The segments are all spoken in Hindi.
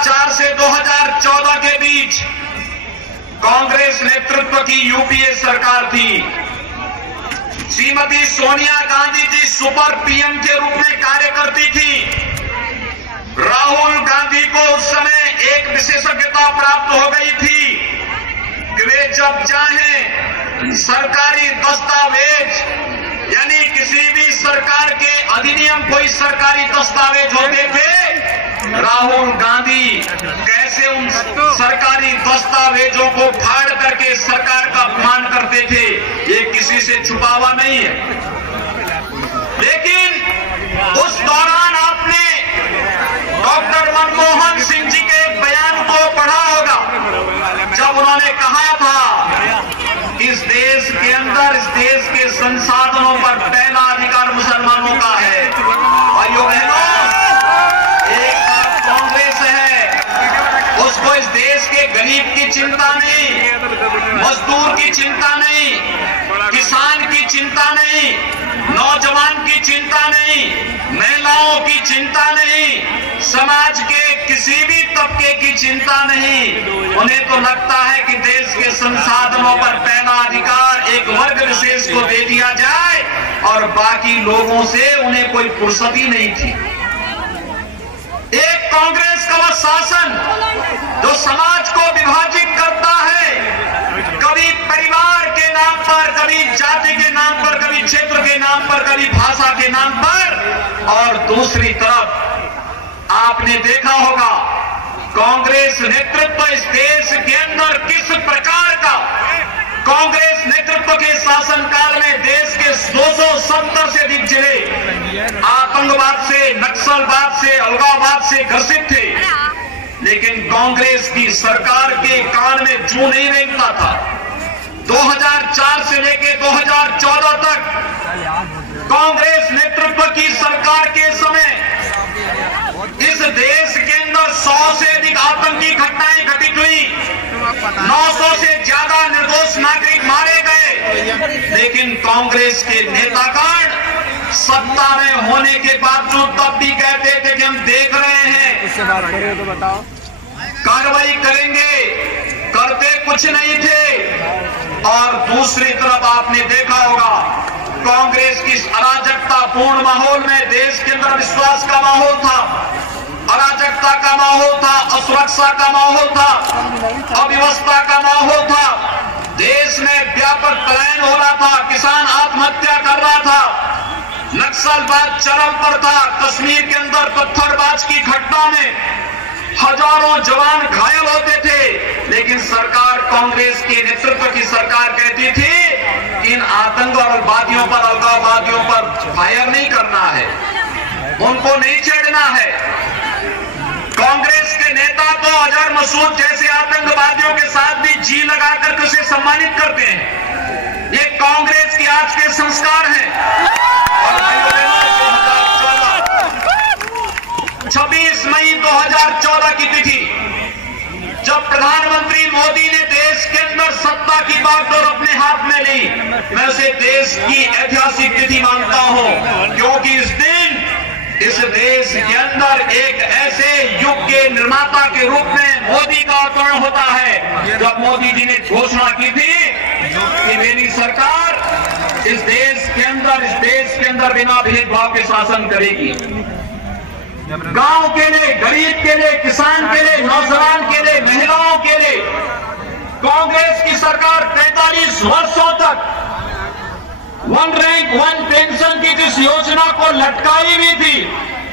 2004 से 2014 के बीच कांग्रेस नेतृत्व की यूपीए सरकार थी। श्रीमती सोनिया गांधी जी सुपर पीएम के रूप में कार्य करती थी। राहुल गांधी को उस समय एक विशेषज्ञता प्राप्त हो गई थी कि वे जब चाहें सरकारी दस्तावेज, यानी किसी भी सरकार के अधिनियम, कोई सरकारी दस्तावेज होते थे, राहुल गांधी कैसे उन सरकारी दस्तावेजों को फाड़ करके सरकार का अपमान करते थे, ये किसी से छुपावा नहीं है। लेकिन उस दौरान आपने डॉक्टर मनमोहन सिंह जी के बयान को पढ़ा होगा, जब उन्होंने कहा था कि इस देश के अंदर, इस देश के संसाधनों पर पहला अधिकार मुसलमानों का है। भाइयों बहनों, एक तरफ कांग्रेस है, उसको इस देश के गरीब की चिंता नहीं, मजदूर की चिंता नहीं, किसान की चिंता नहीं, नौजवान की चिंता नहीं, महिलाओं की चिंता नहीं, समाज के किसी भी तबके की चिंता नहीं। उन्हें तो लगता है कि देश के संसाधनों पर पहला अधिकार एक वर्ग विशेष को दे दिया जाए और बाकी लोगों से उन्हें कोई फुर्सत ही नहीं थी। एक कांग्रेस का वह शासन जो समाज को विभाजित करता है, कभी परिवार के नाम पर, कभी जाति के नाम पर, कभी क्षेत्र के नाम पर, कभी भाषा के नाम पर, और दूसरी तरफ आपने देखा होगा कांग्रेस नेतृत्व इस देश के अंदर किस प्रकार का, कांग्रेस नेतृत्व के शासनकाल में देश के 270 से अधिक जिले आतंकवाद से, नक्सलवाद से, अलगाववाद से ग्रसित थे, लेकिन कांग्रेस की सरकार के कान में जूं नहीं रेंगता था। 2004 से लेकर 2014 तक कांग्रेस नेतृत्व की सरकार के समय इस देश के अंदर 100 से अधिक आतंकी घटनाएं घटित हुई, 900 से ज्यादा निर्दोष नागरिक मारे गए, लेकिन कांग्रेस के नेतागण सत्ता में होने के बावजूद तब भी कहते थे कि हम देख रहे हैं, कार्रवाई करेंगे, करते कुछ नहीं थे। और दूसरी तरफ आपने देखा होगा कांग्रेस की अराजकतापूर्ण माहौल में देश के अंदर विश्वास का माहौल था, अराजकता का माहौल था, असुरक्षा का माहौल था, अव्यवस्था का माहौल था, देश में व्यापक पलायन हो रहा था, किसान आत्महत्या कर रहा था, नक्सलवाद चरम पर था, कश्मीर के अंदर पत्थरबाज की घटना में हजारों जवान घायल होते थे, लेकिन सरकार, कांग्रेस के नेतृत्व की सरकार कहती थी इन आतंकवादियों पर, अलगाववादियों पर फायर नहीं करना है, उनको नहीं छेड़ना है। कांग्रेस के नेता तो अजहर मसूद जैसे आतंकवादियों के साथ भी जी लगाकर उसे सम्मानित करते हैं। ये कांग्रेस के आज के संस्कार हैं। और 26 मई 2014 की तिथि, जब प्रधानमंत्री मोदी ने देश के अंदर सत्ता की बागडोर अपने हाथ में ली, मैं उसे देश की ऐतिहासिक तिथि मानता हूं, क्योंकि इस दिन इस देश के अंदर एक ऐसे युग के निर्माता के रूप में मोदी का अवतरण होता है, जब मोदी जी ने घोषणा की थी कि मेरी सरकार इस देश के अंदर बिना भेदभाव के शासन करेगी। गांव के लिए, गरीब के लिए, किसान के लिए, नौजवान के लिए, महिलाओं के लिए कांग्रेस की सरकार 43 वर्षों तक वन रैंक वन पेंशन की जिस योजना को लटकाई हुई थी,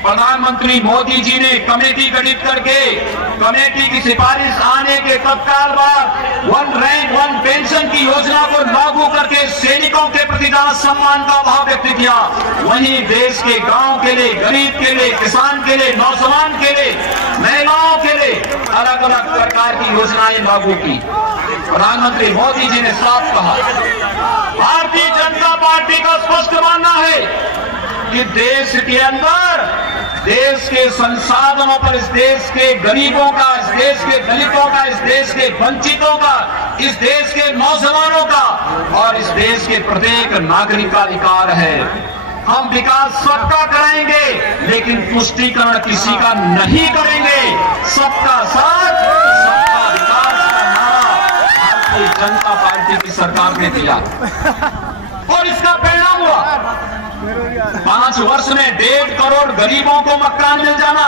प्रधानमंत्री मोदी जी ने कमेटी गठित करके, कमेटी की सिफारिश आने के तत्काल बाद वन रैंक वन पेंशन की योजना को लागू करके सैनिकों के प्रति जहां सम्मान का भाव व्यक्त किया, वहीं देश के गांव के लिए, गरीब के लिए, किसान के लिए, नौजवान के लिए, महिलाओं के लिए अलग अलग प्रकार की योजनाएं लागू की। प्रधानमंत्री मोदी जी ने साफ कहा, भारतीय जनता पार्टी का स्पष्ट मानना है कि देश के अंदर, देश के संसाधनों पर इस देश के गरीबों का, इस देश के दलितों का, इस देश के वंचितों का, इस देश के नौजवानों का और इस देश के प्रत्येक नागरिक का अधिकार है। हम विकास सबका कराएंगे, लेकिन तुष्टीकरण किसी का नहीं करेंगे। सबका आपने दिया और इसका परिणाम हुआ 5 वर्ष में 1.5 करोड़ गरीबों को मकान मिल जाना,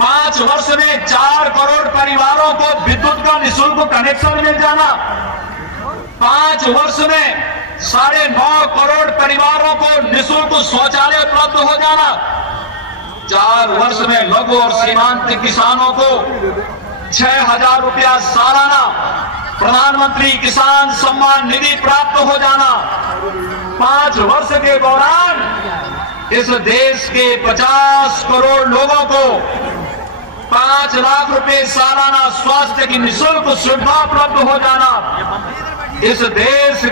5 वर्ष में 4 करोड़ परिवारों को विद्युत का निःशुल्क कनेक्शन मिल जाना, 5 वर्ष में 9.5 करोड़ परिवारों को निःशुल्क शौचालय उपलब्ध हो जाना, 4 वर्ष में लघु और सीमांत किसानों को 6,000 रुपया सालाना प्रधानमंत्री किसान सम्मान निधि प्राप्त हो जाना, 5 वर्ष के दौरान इस देश के 50 करोड़ लोगों को 5 लाख रुपए सालाना स्वास्थ्य की निःशुल्क सुविधा उपलब्ध हो जाना, इस देश